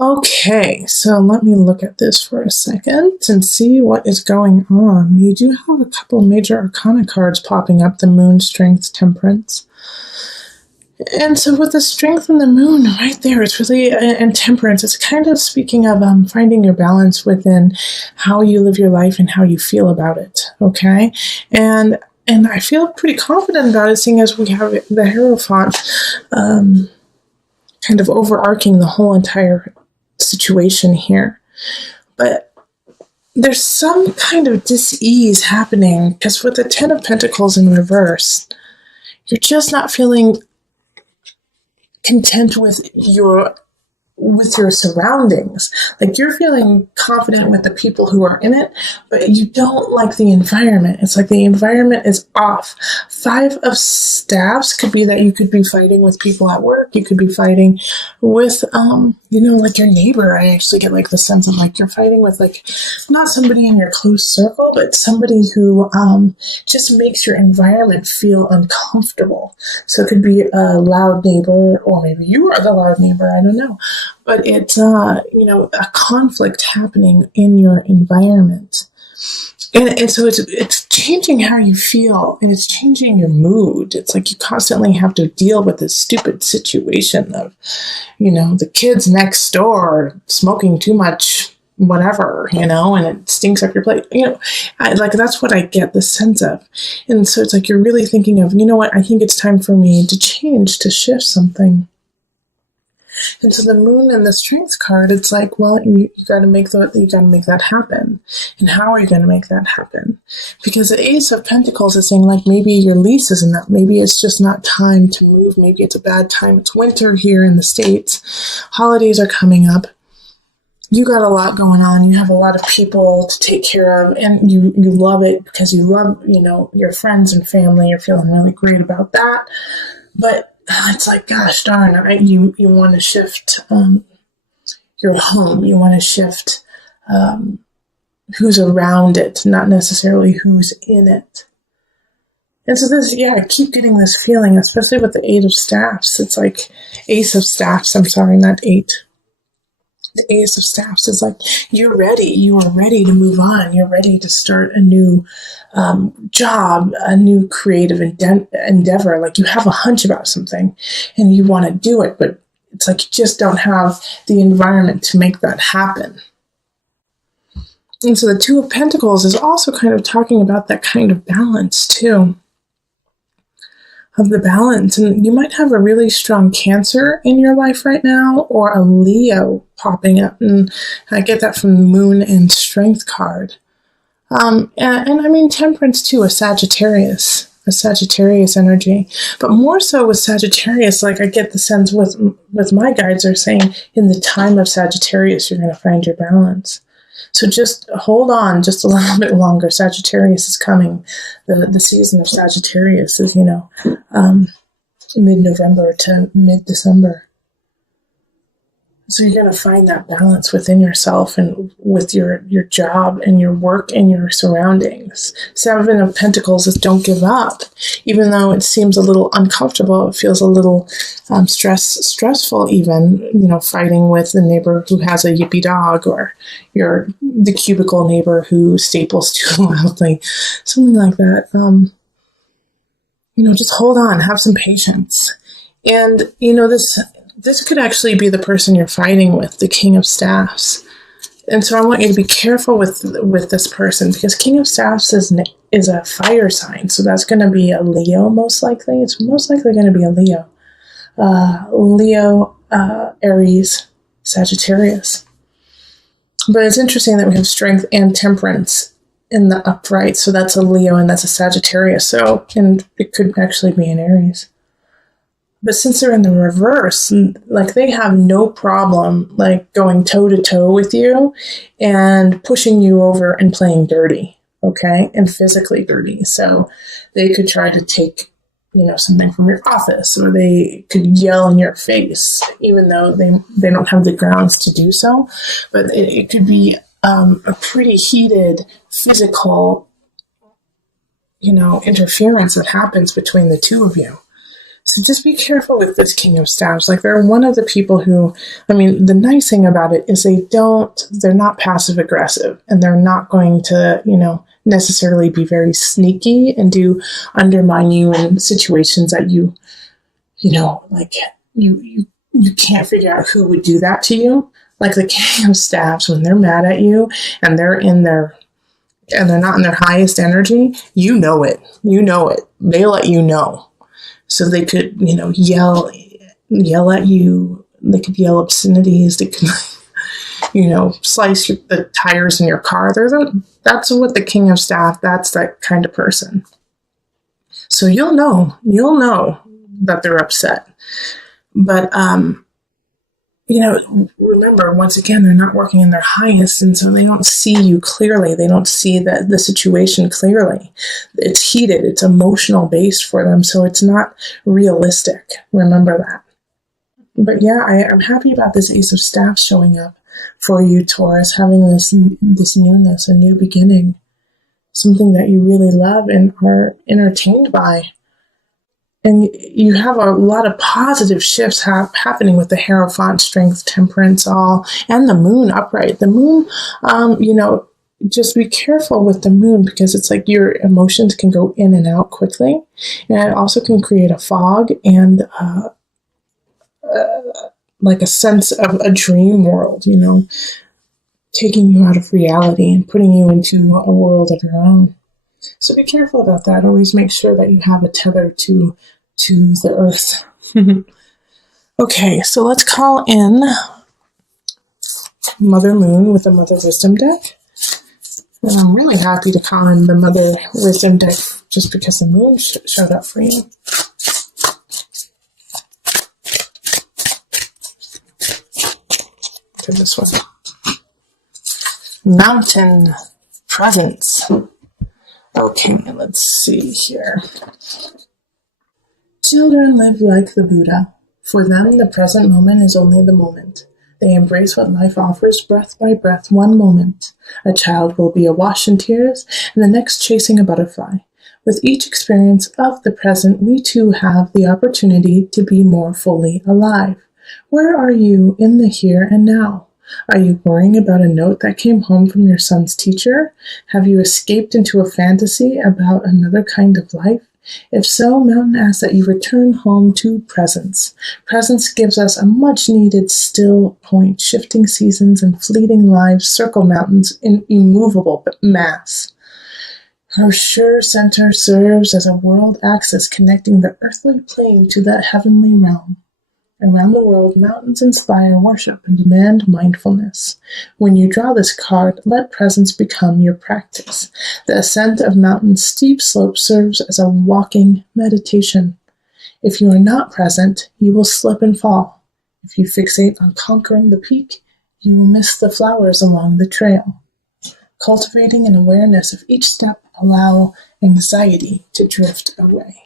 Okay, so let me look at this for a second and see what is going on. You do have a couple major arcana cards popping up, the moon, strength, temperance. And so with the strength and the moon right there, it's really, and temperance, it's kind of speaking of finding your balance within how you live your life and how you feel about it, okay? And I feel pretty confident about it, seeing as we have the Hierophant kind of overarching the whole entire situation here. But there's some kind of dis-ease happening, because with the Ten of Pentacles in reverse, you're just not feeling content with your surroundings. Like, you're feeling confident with the people who are in it, but you don't like the environment. It's like the environment is off. Five of Staffs could be that you could be fighting with people at work. You could be fighting with, like your neighbor. I actually get like the sense of like you're fighting with like not somebody in your close circle, but somebody who just makes your environment feel uncomfortable. So it could be a loud neighbor, or maybe you are the loud neighbor. I don't know. But it's, a conflict happening in your environment. And so it's changing how you feel, and it's changing your mood. It's like you constantly have to deal with this stupid situation of, the kids next door smoking too much whatever, and it stinks up your plate. That's what I get the sense of. And so it's like you're really thinking of, I think it's time for me to change, to shift something. And so the moon and the strength card, it's like, well, you got to make that happen. And how are you going to make that happen? Because the Ace of Pentacles is saying, like, maybe your lease isn't up. Maybe it's just not time to move. Maybe it's a bad time. It's winter here in the States. Holidays are coming up. You got a lot going on. You have a lot of people to take care of, and you love it because you love, your friends and family. You're feeling really great about that. But it's like, gosh darn, you want to shift your home. You want to shift who's around it, not necessarily who's in it. And so I keep getting this feeling, especially with the Eight of Staffs. It's like Ace of Staffs. I'm sorry, not eight. The Ace of Staffs is like, you're ready. You are ready to move on. You're ready to start a new job, a new creative endeavor. Like, you have a hunch about something and you want to do it, but it's like you just don't have the environment to make that happen. And so the Two of Pentacles is also kind of talking about that kind of balance too. Of the balance. And you might have a really strong Cancer in your life right now, or a Leo popping up. And I get that from the Moon and Strength card. And I mean Temperance too, a Sagittarius energy. But more so with Sagittarius, like I get the sense with my guides are saying, in the time of Sagittarius, you're going to find your balance. So just hold on just a little bit longer. Sagittarius is coming. The season of Sagittarius is, mid-November to mid-December. So you're going to find that balance within yourself and with your job and your work and your surroundings. Seven of Pentacles is don't give up. Even though it seems a little uncomfortable, it feels a little stressful even, fighting with the neighbor who has a yippy dog, or the cubicle neighbor who staples too loudly, something like that. Just hold on, have some patience. And, this could actually be the person you're fighting with, the King of Staffs. And so I want you to be careful with this person, because King of Staffs is a fire sign. So that's going to be a Leo, most likely. It's most likely going to be a Leo. Aries, Sagittarius. But it's interesting that we have Strength and Temperance in the upright. So that's a Leo and that's a Sagittarius. And it could actually be an Aries. But since they're in the reverse, like, they have no problem like going toe to toe with you and pushing you over and playing dirty, okay? And physically dirty. So they could try to take, something from your office, or they could yell in your face, even though they don't have the grounds to do so. But it could be a pretty heated physical, interference that happens between the two of you. So just be careful with this King of Staves. Like, they're one of the people who, I mean, the nice thing about it is they're not passive aggressive, and they're not going to, necessarily be very sneaky and undermine you in situations that you can't figure out who would do that to you. Like the King of Staves, when they're mad at you and they're not in their highest energy, you know it. They let you know. So they could, yell at you. They could yell obscenities. They could, slice the tires in your car. That's what the King of Staff, that's that kind of person. So you'll know that they're upset. But, remember, once again, they're not working in their highest, and so they don't see you clearly. They don't see the situation clearly. It's heated. It's emotional based for them, so it's not realistic. Remember that. But yeah, I'm happy about this Ace of Staffs showing up for you, Taurus, having this newness, a new beginning, something that you really love and are entertained by. And you have a lot of positive shifts happening with the Hierophant, Strength, Temperance, and the Moon upright. The Moon, just be careful with the Moon, because it's like your emotions can go in and out quickly. And it also can create a fog and like a sense of a dream world, taking you out of reality and putting you into a world of your own. So be careful about that. Always make sure that you have a tether to the earth. Okay, so let's call in Mother Moon with the Mother Wisdom deck. And I'm really happy to call in the Mother Wisdom deck just because the Moon showed up for you. To this one. Mountain Presence. Okay, let's see here. Children live like the Buddha. For them, the present moment is only the moment. They embrace what life offers breath by breath, one moment. A child will be awash in tears, and the next chasing a butterfly. With each experience of the present, we too have the opportunity to be more fully alive. Where are you in the here and now? Are you worrying about a note that came home from your son's teacher? Have you escaped into a fantasy about another kind of life? If so, Mountain asks that you return home to presence. Presence gives us a much-needed still point. Shifting seasons and fleeting lives circle mountains in immovable mass. Her sure center serves as a world axis connecting the earthly plane to the heavenly realm. Around the world, mountains inspire worship and demand mindfulness. When you draw this card, let presence become your practice. The ascent of mountain's steep slope serves as a walking meditation. If you are not present, you will slip and fall. If you fixate on conquering the peak, you will miss the flowers along the trail. Cultivating an awareness of each step allow anxiety to drift away.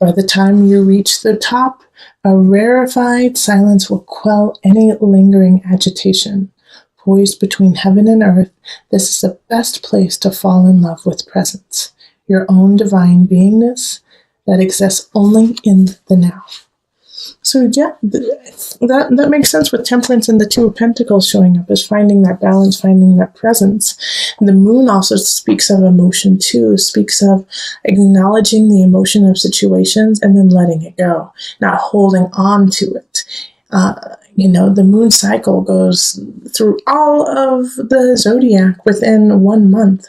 By the time you reach the top, a rarefied silence will quell any lingering agitation. Poised between heaven and earth, this is the best place to fall in love with presence, your own divine beingness that exists only in the now. So yeah, that makes sense with Temperance and the Two of Pentacles showing up, is finding that balance, finding that presence. And the Moon also speaks of emotion too, speaks of acknowledging the emotion of situations and then letting it go, not holding on to it. The Moon cycle goes through all of the zodiac within 1 month,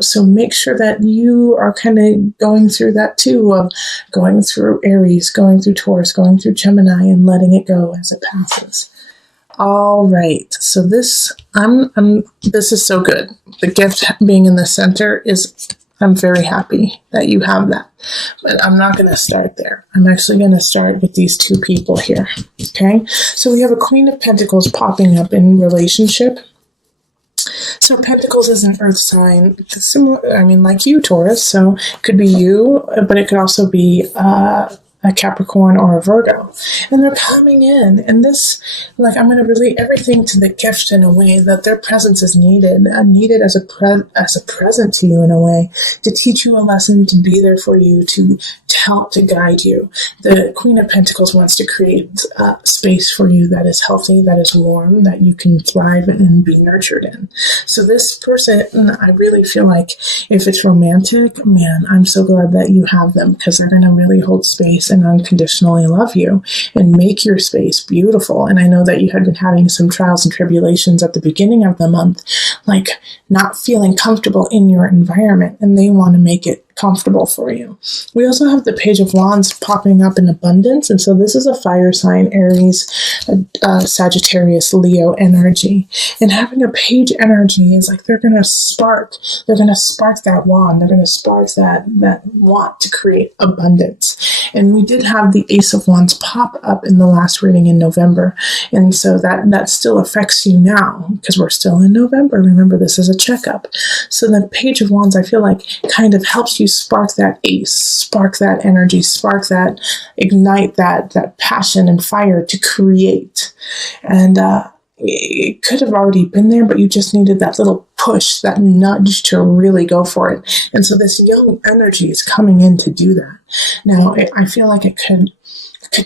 so make sure that you are kind of going through that too, of going through Aries, going through Taurus, going through Gemini, and letting it go as it passes. All right, so this is so good. The gift being in the center I'm very happy that you have that. But I'm not going to start there. I'm actually going to start with these two people here. Okay? So we have a Queen of Pentacles popping up in relationship. So Pentacles is an earth sign, similar, like you, Taurus. So it could be you, but it could also be a Capricorn or a Virgo. And they're coming in, and this, I'm going to relate everything to the gift in a way that their presence is needed as a present to you in a way, to teach you a lesson, to be there for you, to help to guide you. The Queen of Pentacles wants to create space for you that is healthy, that is warm, that you can thrive and be nurtured in. So this person, I really feel like if it's romantic, man, I'm so glad that you have them, because they're going to really hold space and unconditionally love you and make your space beautiful. And I know that you had been having some trials and tribulations at the beginning of the month, like not feeling comfortable in your environment, and they want to make it comfortable for you. We also have the Page of Wands popping up in abundance, and so this is a fire sign, Aries, Sagittarius, Leo energy. And having a page energy is like they're going to spark that wand, they're going to spark that want to create abundance. And we did have the Ace of Wands pop up in the last reading in November, and so that still affects you now because we're still in November. Remember, this is a checkup. So the Page of Wands, I feel like, kind of helps you spark that ace, spark that energy, spark that, ignite that passion and fire to create. And it could have already been there, but you just needed that little push, that nudge to really go for it. And so this young energy is coming in to do that. Now, I feel like it could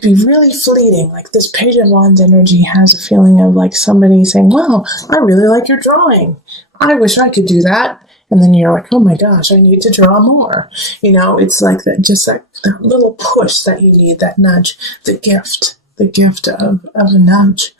be really fleeting. Like this Page of Wands energy has a feeling of like somebody saying, wow, I really like your drawing. I wish I could do that. And then you're like, oh my gosh, I need to draw more. You know, it's like that, just that little push that you need, that nudge, the gift of a nudge.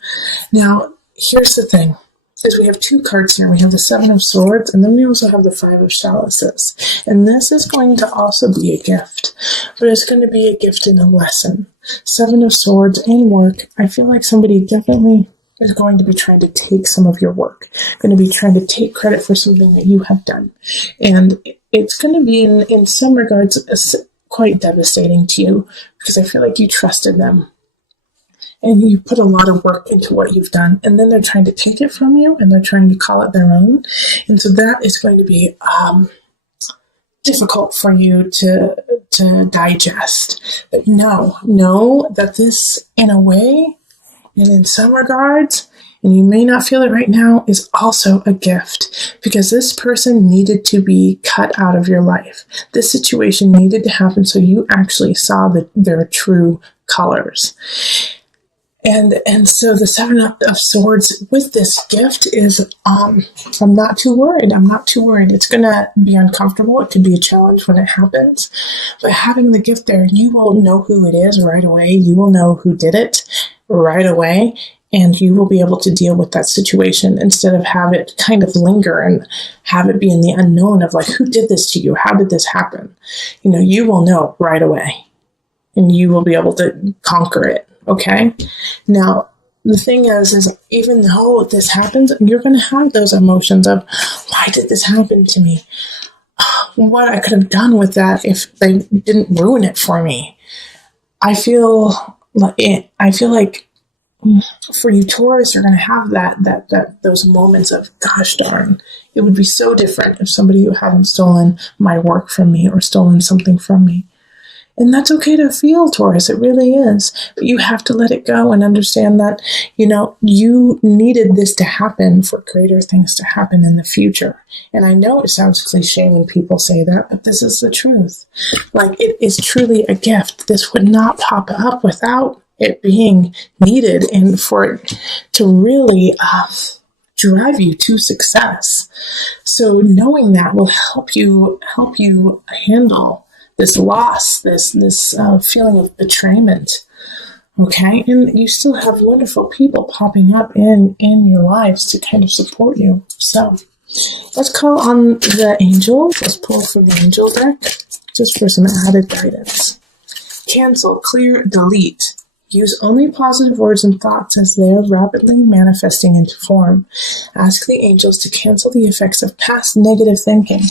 Now, here's the thing, is we have two cards here. We have the Seven of Swords, and then we also have the Five of Chalices. And this is going to also be a gift, but it's going to be a gift in a lesson. Seven of Swords in work. I feel like somebody definitely is going to be trying to take some of your work, going to be trying to take credit for something that you have done. And it's going to be, in some regards, quite devastating to you, because I feel like you trusted them. And you put a lot of work into what you've done, and then they're trying to take it from you, and they're trying to call it their own. And so that is going to be difficult for you to digest. But know that this, in a way, and in some regards, and you may not feel it right now, is also a gift, because this person needed to be cut out of your life. This situation needed to happen so you actually saw their true colors. And so the Seven of Swords with this gift is, I'm not too worried. I'm not too worried. It's going to be uncomfortable. It could be a challenge when it happens. But having the gift there, you will know who it is right away. You will know who did it right away. And you will be able to deal with that situation instead of have it kind of linger and have it be in the unknown of like, who did this to you? How did this happen? You know, you will know right away. And you will be able to conquer it. Okay. Now, the thing is even though this happens, you're going to have those emotions of, why did this happen to me? What I could have done with that if they didn't ruin it for me. I feel like for you, Taurus, you're going to have those moments of, gosh darn, it would be so different if somebody who hadn't stolen my work from me or stolen something from me. And that's okay to feel, Taurus. It really is. But you have to let it go and understand that, you know, you needed this to happen for greater things to happen in the future. And I know it sounds cliche when people say that, but this is the truth. Like, it is truly a gift. This would not pop up without it being needed and for it to really drive you to success. So knowing that will help you handle this loss, this feeling of betrayment, okay? And you still have wonderful people popping up in your lives to kind of support you. So let's call on the angels. Let's pull from the angel deck just for some added guidance. Cancel, clear, delete. Use only positive words and thoughts as they are rapidly manifesting into form. Ask the angels to cancel the effects of past negative thinking.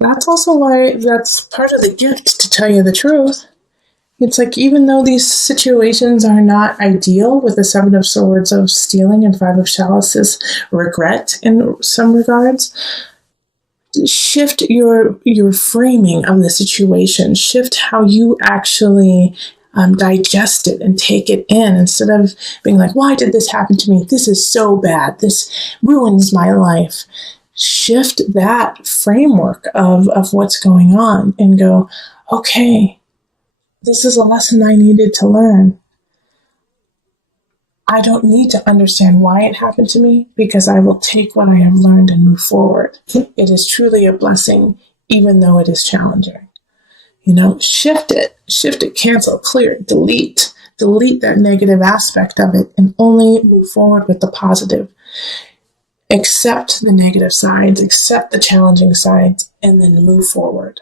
That's also why that's part of the gift, to tell you the truth. It's like, even though these situations are not ideal with the Seven of Swords of stealing and Five of Chalices, regret in some regards, shift your framing of the situation. Shift how you actually digest it and take it in, instead of being like, why did this happen to me? This is so bad. This ruins my life. Shift that framework of what's going on and go, okay, this is a lesson I needed to learn. I don't need to understand why it happened to me because I will take what I have learned and move forward. It is truly a blessing, even though it is challenging. Shift it, cancel, clear it, delete that negative aspect of it and only move forward with the positive. Accept the negative sides, accept the challenging sides, and then move forward.